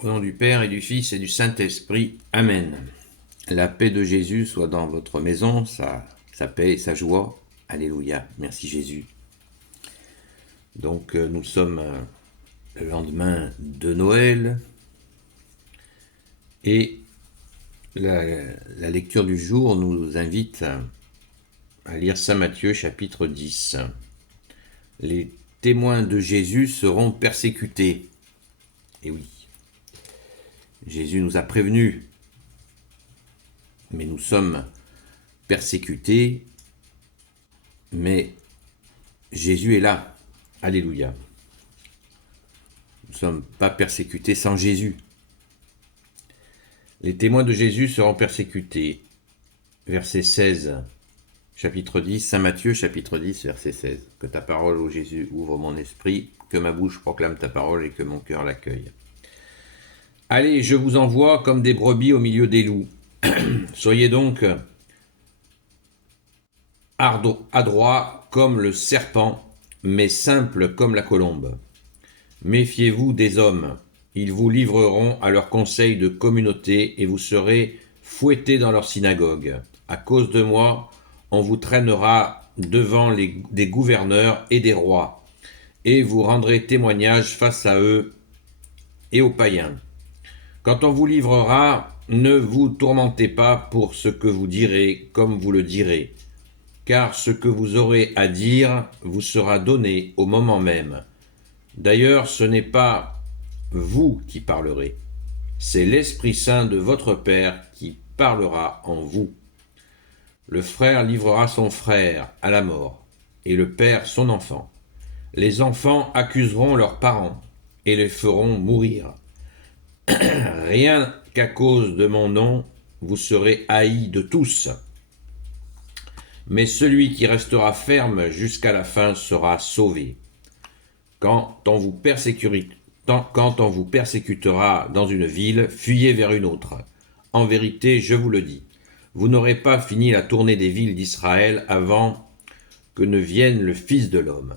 Au nom du Père et du Fils et du Saint-Esprit. Amen. La paix de Jésus soit dans votre maison, sa paix et sa joie. Alléluia. Merci Jésus. Donc nous sommes le lendemain de Noël et la lecture du jour nous invite à lire Saint Matthieu chapitre 10. Les témoins de Jésus seront persécutés. Et oui, Jésus nous a prévenus, mais nous sommes persécutés, mais Jésus est là. Alléluia. Nous ne sommes pas persécutés sans Jésus. Les témoins de Jésus seront persécutés. Verset 16, chapitre 10, Saint Matthieu, chapitre 10, verset 16. Que ta parole, ô Jésus, ouvre mon esprit, que ma bouche proclame ta parole et que mon cœur l'accueille. Allez, je vous envoie comme des brebis au milieu des loups. Soyez donc adroits comme le serpent, mais simples comme la colombe. Méfiez-vous des hommes, ils vous livreront à leurs conseils de communauté et vous serez fouettés dans leur synagogue. À cause de moi, on vous traînera devant des gouverneurs et des rois, et vous rendrez témoignage face à eux et aux païens. Quand on vous livrera, ne vous tourmentez pas pour ce que vous direz comme vous le direz, car ce que vous aurez à dire vous sera donné au moment même. D'ailleurs, ce n'est pas vous qui parlerez, c'est l'Esprit Saint de votre Père qui parlera en vous. Le frère livrera son frère à la mort, et le père son enfant. Les enfants accuseront leurs parents et les feront mourir. Rien qu'à cause de mon nom, vous serez haïs de tous. Mais celui qui restera ferme jusqu'à la fin sera sauvé. Quand on vous persécutera dans une ville, fuyez vers une autre. En vérité, je vous le dis, vous n'aurez pas fini la tournée des villes d'Israël avant que ne vienne le Fils de l'homme.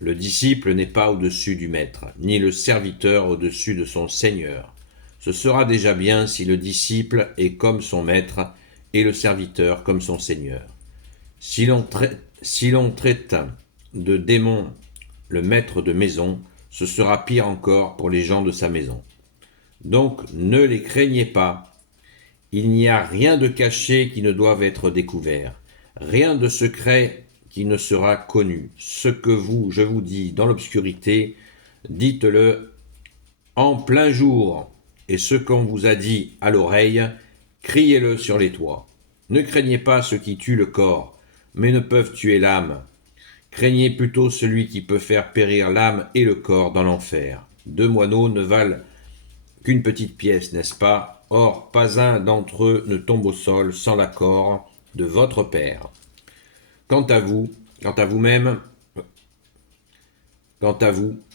Le disciple n'est pas au-dessus du maître, ni le serviteur au-dessus de son Seigneur. Ce sera déjà bien si le disciple est comme son maître et le serviteur comme son Seigneur. Si l'on traite de démon le maître de maison, ce sera pire encore pour les gens de sa maison. Donc ne les craignez pas. Il n'y a rien de caché qui ne doive être découvert, rien de secret qui ne sera connu. Ce que je vous dis dans l'obscurité, dites-le en plein jour, et ce qu'on vous a dit à l'oreille, criez-le sur les toits. Ne craignez pas ceux qui tuent le corps, mais ne peuvent tuer l'âme. Craignez plutôt celui qui peut faire périr l'âme et le corps dans l'enfer. 2 moineaux ne valent qu'une petite pièce, n'est-ce pas? Or, pas un d'entre eux ne tombe au sol sans l'accord de votre Père. Quant à vous,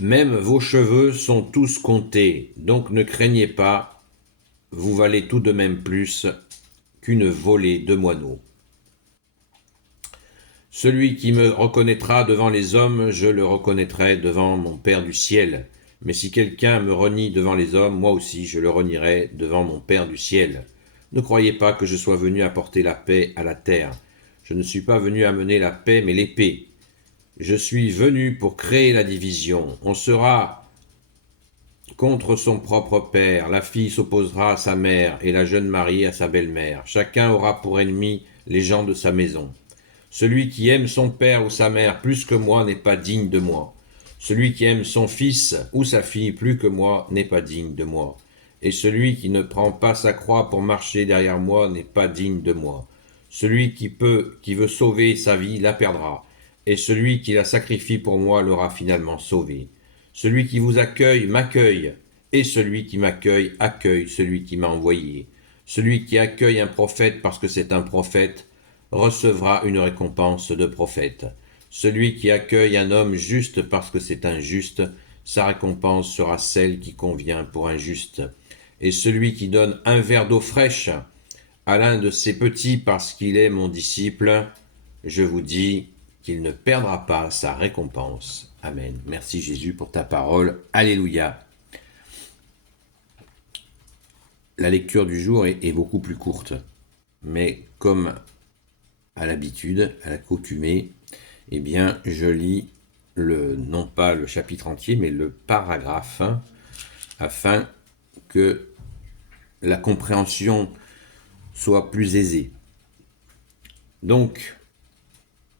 même vos cheveux sont tous comptés, donc ne craignez pas, vous valez tout de même plus qu'une volée de moineaux. Celui qui me reconnaîtra devant les hommes, je le reconnaîtrai devant mon Père du ciel. Mais si quelqu'un me renie devant les hommes, moi aussi je le renierai devant mon Père du ciel. Ne croyez pas que je sois venu apporter la paix à la terre. Je ne suis pas venu amener la paix, mais l'épée. Je suis venu pour créer la division. On sera contre son propre père, la fille s'opposera à sa mère et la jeune mariée à sa belle-mère. Chacun aura pour ennemi les gens de sa maison. Celui qui aime son père ou sa mère plus que moi n'est pas digne de moi. Celui qui aime son fils ou sa fille plus que moi n'est pas digne de moi. Et celui qui ne prend pas sa croix pour marcher derrière moi n'est pas digne de moi. Celui qui veut sauver sa vie la perdra, et celui qui la sacrifie pour moi l'aura finalement sauvée. Celui qui vous accueille m'accueille, et celui qui m'accueille accueille celui qui m'a envoyé. Celui qui accueille un prophète parce que c'est un prophète recevra une récompense de prophète. Celui qui accueille un homme juste parce que c'est un juste, sa récompense sera celle qui convient pour un juste. Et celui qui donne un verre d'eau fraîche à l'un de ses petits parce qu'il est mon disciple, je vous dis qu'il ne perdra pas sa récompense. Amen. Merci Jésus pour ta parole. Alléluia. La lecture du jour est beaucoup plus courte, mais comme à l'habitude, à l'accoutumée, eh bien, je lis non pas le chapitre entier, mais le paragraphe, afin que la compréhension soit plus aisée. Donc,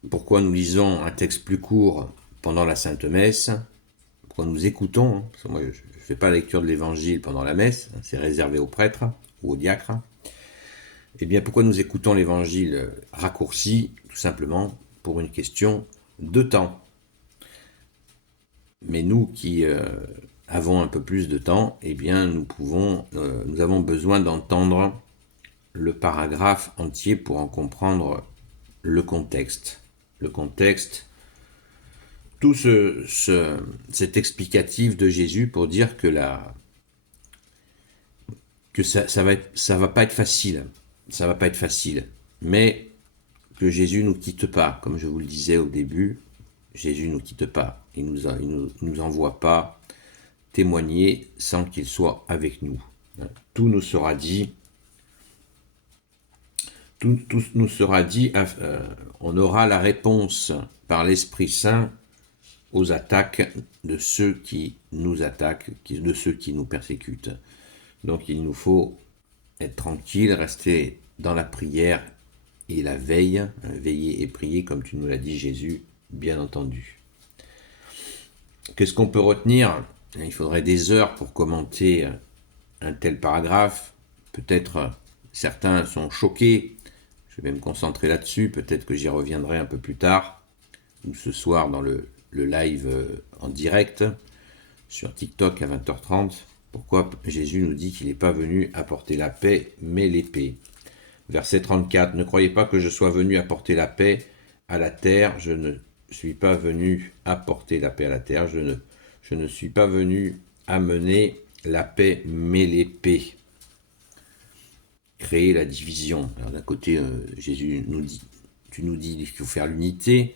pourquoi nous lisons un texte plus court pendant la Sainte Messe? Pourquoi nous écoutons? Parce que moi, je ne fais pas la lecture de l'Évangile pendant la messe, c'est réservé aux prêtres ou aux diacres. Eh bien, pourquoi nous écoutons l'Évangile raccourci? Tout simplement pour une question de temps. Mais nous qui avons un peu plus de temps, eh bien, nous avons besoin d'entendre le paragraphe entier pour en comprendre le contexte. Le contexte, tout cet explicatif de Jésus pour dire que ça va pas être facile. Ça va pas être facile. Mais que Jésus nous quitte pas, comme je vous le disais au début, Jésus nous quitte pas. Il nous envoie pas témoigner sans qu'il soit avec nous. Tout nous sera dit. Tout nous sera dit. On aura la réponse par l'Esprit Saint aux attaques de ceux qui nous attaquent, de ceux qui nous persécutent. Donc il nous faut être tranquille, rester dans la prière et la veille, veiller et prier comme tu nous l'as dit Jésus, bien entendu. Qu'est-ce qu'on peut retenir? Il faudrait des heures pour commenter un tel paragraphe. Peut-être certains sont choqués, je vais me concentrer là-dessus, peut-être que j'y reviendrai un peu plus tard, ou ce soir dans le live en direct sur TikTok à 20h30. Pourquoi Jésus nous dit qu'il n'est pas venu apporter la paix, mais l'épée. Verset 34, « Ne croyez pas que je sois venu apporter la paix à la terre. Je ne suis pas venu apporter la paix à la terre. Je ne suis pas venu amener la paix, mais l'épée. » Créer la division. Alors d'un côté, Jésus tu nous dis qu'il faut faire l'unité,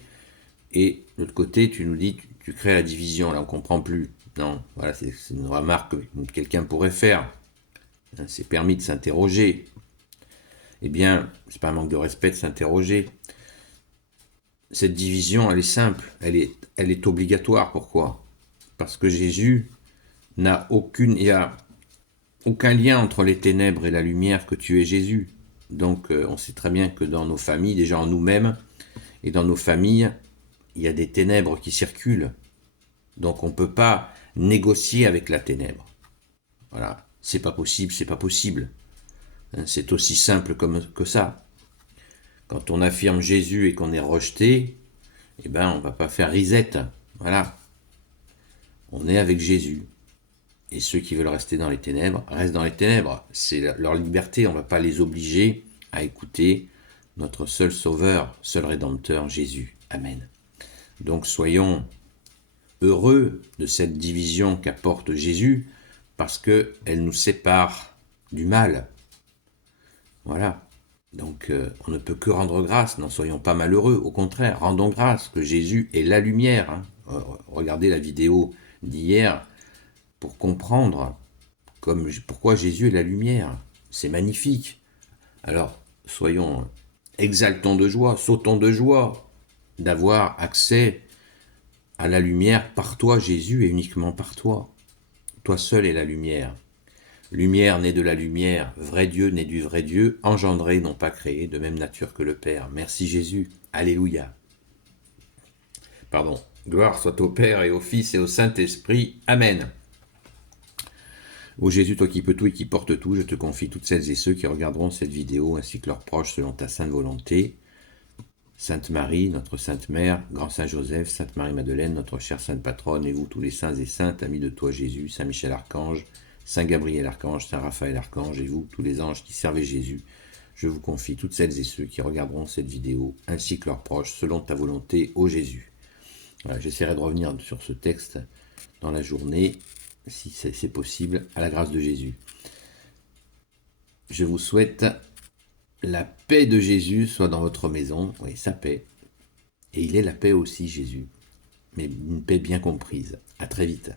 et de l'autre côté, tu nous dis tu crées la division. Là, on ne comprend plus. Non, voilà, c'est une remarque que quelqu'un pourrait faire. C'est permis de s'interroger. Eh bien, c'est pas un manque de respect de s'interroger. Cette division, elle est simple, elle est obligatoire. Pourquoi? Parce que Jésus il y a aucun lien entre les ténèbres et la lumière que tu es Jésus. Donc, on sait très bien que dans nos familles, déjà en nous-mêmes, et dans nos familles, il y a des ténèbres qui circulent. Donc, on ne peut pas négocier avec la ténèbre. Voilà, c'est pas possible, c'est pas possible. C'est aussi simple que ça. Quand on affirme Jésus et qu'on est rejeté, eh ben, on va pas faire risette. Voilà. On est avec Jésus. Et ceux qui veulent rester dans les ténèbres, restent dans les ténèbres. C'est leur liberté. On ne va pas les obliger à écouter notre seul sauveur, seul rédempteur, Jésus. Amen. Donc soyons heureux de cette division qu'apporte Jésus, parce qu'elle nous sépare du mal. Voilà. Donc on ne peut que rendre grâce, n'en soyons pas malheureux, au contraire, rendons grâce que Jésus est la lumière. Regardez la vidéo d'hier pour comprendre pourquoi Jésus est la lumière. C'est magnifique. Alors exaltons de joie, sautons de joie d'avoir accès à la lumière par toi Jésus et uniquement par toi. Toi seul est la lumière. Lumière née de la lumière, vrai Dieu né du vrai Dieu, engendré, non pas créé, de même nature que le Père. Merci Jésus. Alléluia. Pardon. Gloire soit au Père et au Fils et au Saint-Esprit. Amen. Ô Jésus, toi qui peux tout et qui portes tout, je te confie toutes celles et ceux qui regarderont cette vidéo, ainsi que leurs proches selon ta sainte volonté. Sainte Marie, notre Sainte Mère, Grand Saint Joseph, Sainte Marie-Madeleine, notre chère Sainte Patronne, et vous tous les saints et saintes, amis de toi Jésus, Saint Michel Archange, Saint Gabriel Archange, Saint Raphaël Archange, et vous, tous les anges qui servaient Jésus, je vous confie toutes celles et ceux qui regarderont cette vidéo, ainsi que leurs proches, selon ta volonté, ô Jésus. Voilà, j'essaierai de revenir sur ce texte dans la journée, si c'est possible, à la grâce de Jésus. Je vous souhaite la paix de Jésus soit dans votre maison, oui, sa paix. Et il est la paix aussi, Jésus, mais une paix bien comprise. À très vite.